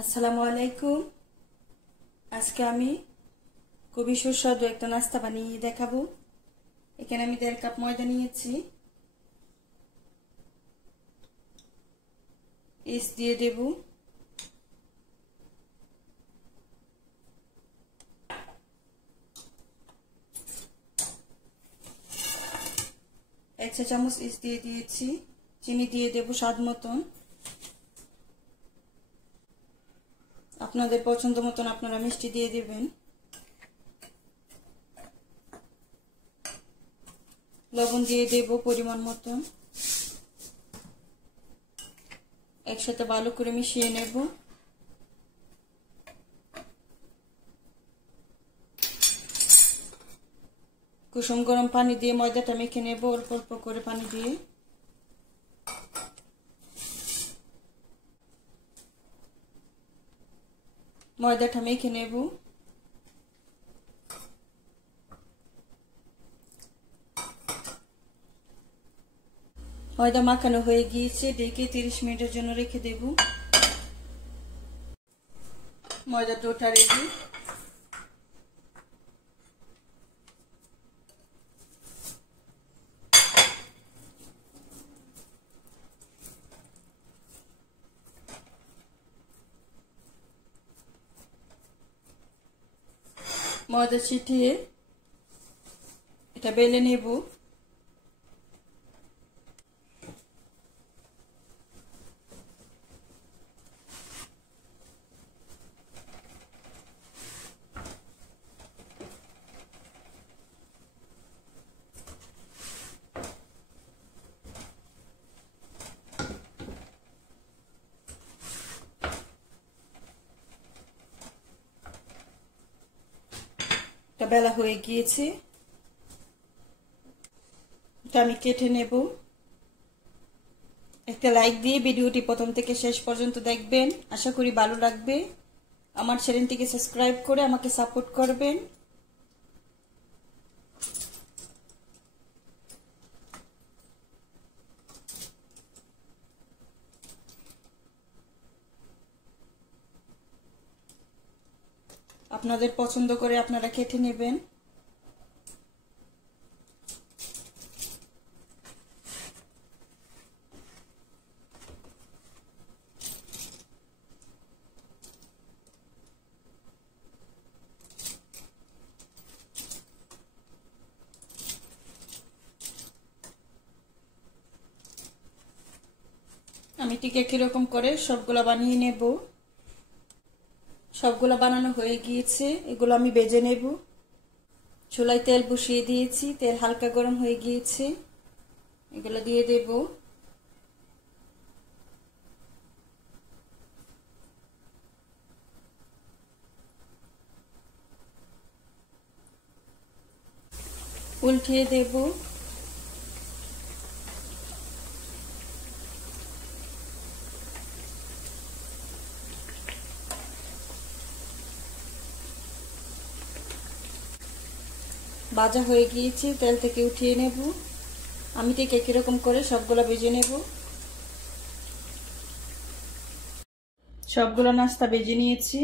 আসসালামু আলাইকুম। আজকে আমি খুবই সুস্বাদু একটা নাস্তা বানিয়ে দেখাবো। এখানে আমি 1.5 কাপ ময়দা নিয়েছি, ইস্ট দিয়ে দেব, এক চা চামচ ইস্ট দিয়ে দিয়েছি, চিনি দিয়ে দেব স্বাদ মতন। আপনাদের পছন্দ মতন আপনারা মিষ্টি দিয়ে দেবেন। লবণ দিয়ে দেব পরিমাণ মতন। একসাথে ভালো করে মিশিয়ে নেব। কুসুম গরম পানি দিয়ে ময়দাটা মেখে নেব, অল্প অল্প করে পানি দিয়ে। ময়দাটা মেখে নেব। ময়দা মাখানো হয়ে গিয়েছে, ঢেকে 30 মিনিটের জন্য রেখে দেব। ময়দা ডোটা রেডি। ময়দা ছিটিয়ে এটা বেলে নেব। বেলা হয়ে গিয়েছে, এটা আমি কেটে নেব। একটা লাইক দিয়ে ভিডিওটি প্রথম থেকে শেষ পর্যন্ত দেখবেন, আশা করি ভালো লাগবে। আমার চ্যানেলটিকে সাবস্ক্রাইব করে আমাকে সাপোর্ট করবেন। আপনাদের পছন্দ করে আপনারা কেটে নেবেন। আমি ঠিক একই রকম করে সবগুলা বানিয়ে নেব। সবগুলা বানানো হয়ে গিয়েছে, এগুলো আমি ভেজে নেব। চুলায় তেল বসিয়ে দিয়েছি, তেল হালকা গরম হয়ে গিয়েছে, এগুলো দিয়ে দেব। উল্টিয়ে দেব। ভাজা হয়ে গিয়েছে, তেল থেকে উঠিয়ে নেব। আমি ঠিক একই রকম করে সবগুলো ভেজে নেব। সবগুলো নাস্তা ভেজে নিয়েছি।